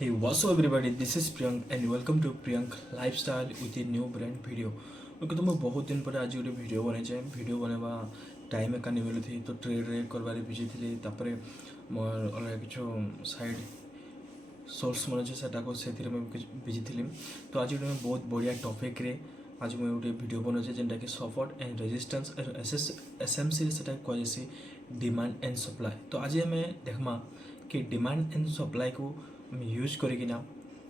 Hey, what's up everybody? This is Priyank and welcome to Priyank Lifestyle with a new brand video. Okay तो मैं बहुत दिन पर आज गोटे भिडियो बने भिडियो बनवा टाइम एका नहीं मिलू थी तो ट्रेड रे करबारे बिजी थी तापर मोर अलग किछु साइड सोर्स मन अच्छे सेटा को से बिजी थी तो आज गोटे बहुत बढ़िया टॉपिक रे आज मुझे गोटे भिडियो बनाऊे जेनटा कि सपोर्ट एंड रेजिस्टेंस एसएमसी से कहुसी डिमांड एंड सप्लाई। तो आज आम देखमा कि डिमांड एंड सप्लाई को यूज करना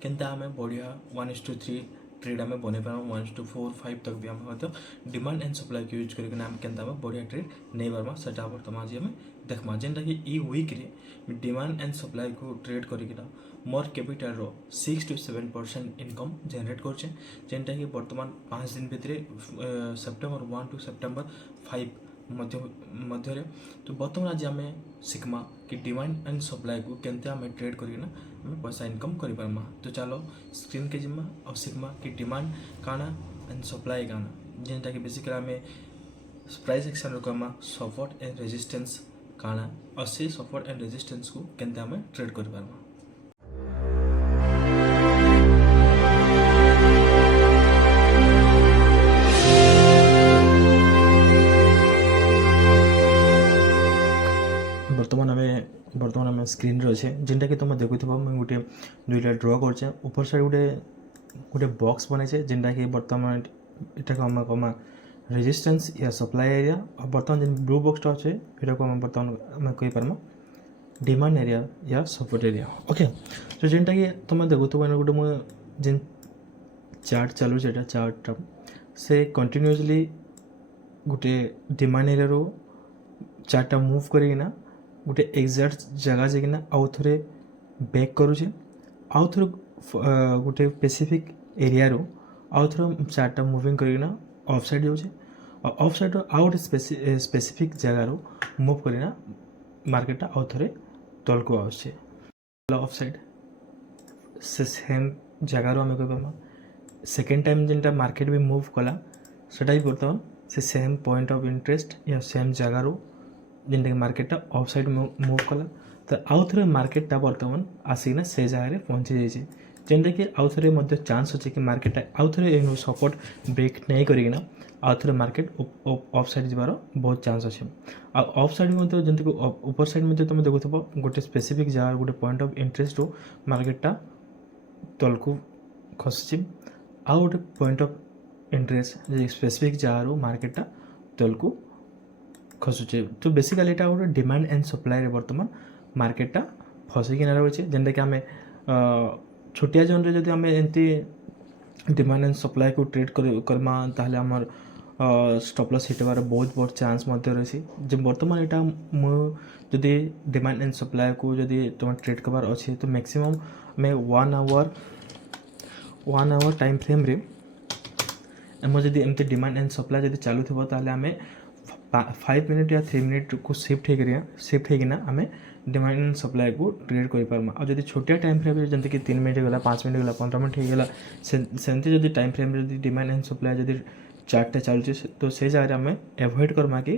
केनता आम बढ़िया 1:3 ट्रेड आम बन पार 1:4 5 तक भी आम डिमांड एंड सप्लाई को यूज करके आम केनता आम बढ़िया ट्रेड नहीं पार्मा से बर्तमान आज आम देखमा जेनटा कि ई वीक रे डिमांड एंड सप्लाई को ट्रेड करके मोर कैपिटल रो 6 to 7% इनकम जनरेट करछे जेनटा कि बर्तमान 5 दिन भितर सेप्टेम्बर 1 to सेप्टेम्बर 5 मध्य तो बर्तमान आज आम शिखमा कि डिमांड एंड सप्लाई को केनते आम ट्रेड करना आम पैसा इनकम कर पार्मा। तो चलो स्क्रीन के जिम्मा और शिखमा कि डिमांड काना एंड सप्लाई काना जेनटा कि बेसिकली आम price action Rakhma support and resistance काना और से सपोर्ट एंड रेजिस्टेंस को केनते आम ट्रेड कर पार्मा। बर्तमान आम स्क्रीन अच्छे जेनटा कि तुम देखुथ मुझे गोटे दुईटा ड्र कर ऊपर साइड गोटे गोटे बॉक्स बने जेनटा कि बर्तमान यहाँ आम कमा रेजिस्टेंस या सप्लाई एरिया और बर्तमान जेन ब्लू बॉक्सटा अच्छे यहाँ को आम बर्तमान आम कही पार्मा डिमांड एरिया या सपोर्ट एरिया। ओके तो जेनटा कि तुम देखुथ गोटे मुझे जेन चार्ट चलू चार्टा से कंटिन्यूअसली गोटे डिमांड एरिया रो चार्टा मूव करना गोटे एक्जाक्ट जगह जाकिना आउ थे बैक करुचे आउ थे गोटे स्पेसिफिक एरिया रो आउ थे चार्टा मुविंग करना ऑफ साइड जाऊे और ऑफ साइड आउ गोटे स्पेसिफिक जगह रो मूव करना मार्केटा आउ थे तल को आसे ऑफ साइड से सेम जगार आम कह सेकेंड टाइम जेनटा मार्केट भी मूव कला सेटा भी बर्तमान से सेम पॉइंट ऑफ इंटरेस्ट या सेम जगार जेनटा कि मार्केटा ऑफ साइड मूव कला तो आउ थे मार्केटा बर्तमान आसिना से जगह पहुँची जाइए जेनटा कि आउ थे चांस अच्छे कि मार्केटा आउ थे सपोर्ट ब्रेक नहीं करना आउ थे मार्केट ऑफ साइड जबार बहुत चांस अच्छे ऑफ साइड जमीक ऊपर साइड में तुम देखुथ गोटे स्पेसिफिक जगह गोटे पॉइंट ऑफ इंटरेस्ट रो मार्केटा तल को खसुची आउ गोटे पॉइंट ऑफ इंटरेस्ट स्पेसिफिक जगह रो मार्केटा तल को खसुचे। तो बेसिकली यहाँ गोटे डिमांड एंड सप्लाई बर्तमान मार्केटा फसिकिना रही है जेनटा कि आम छोटिया जोन रे जदि आम एमती डिमांड एंड सप्लाई को ट्रेड करमा ताहले आमर स्टॉप लॉस हिटबार बहुत बड़ चांस रही जे बर्तमान यहाँ मुझे डिमांड एंड सप्लाई को जदि तुम ट्रेड करबार अच्छे तो मैक्सिमम आम 1 आवर टाइम फ्रेम रे आम जदि एमती डिमांड एंड सप्लाई जदि चालू थी ताहले आम 5 मिनट या 3 मिनट को शिफ्ट होना आम डिमांड एंड सप्लाई को ट्रेड कर पार्मा और जब छोटिया टाइम फ्रेम जमीन कि 3 मिनट गला 5 मिनट गला 15 मिनट होगा सेमती जब time frame demand and supply जब चार्टा चलुचे तो से जगह आम एवॉइड करमा कि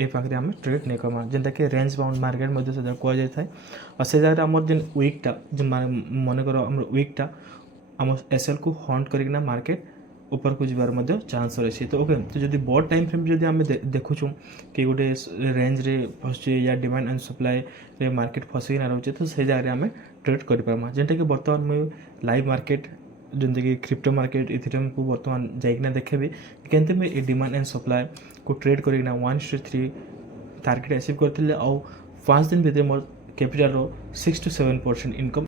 ए पाखे आम ट्रेड नहीं करमा जेनटा कि रेंज बाउंड मार्केट मध्य से कह जाए और से जगह आम जेन वीकटा जो मन कर आम वीकटा आम एसएल को हंट करना मार्केट ऊपर को जीवार मध्य चांस रही। तो ओके तो जब बड़ टाइम फ्रेम जब आम देखुँ कि गोटे रेंज रे फसुचे या डिमांड एंड सप्लाई रे मार्केट फसिना रोचे तो से जगह आम ट्रेड कर पार्मा जेनटा कि बर्तमान मुझे लाइव मार्केट जमीक कि क्रिप्टो मार्केट इथेरियम को बर्तमान जाइना देखेबी केनते मुझे डिमांड एंड सप्लाई को ट्रेड करना 1:3 टारगेट अचीव करते 5 दिन भितर मोर कैपिटल रो 6 to 7% इनकम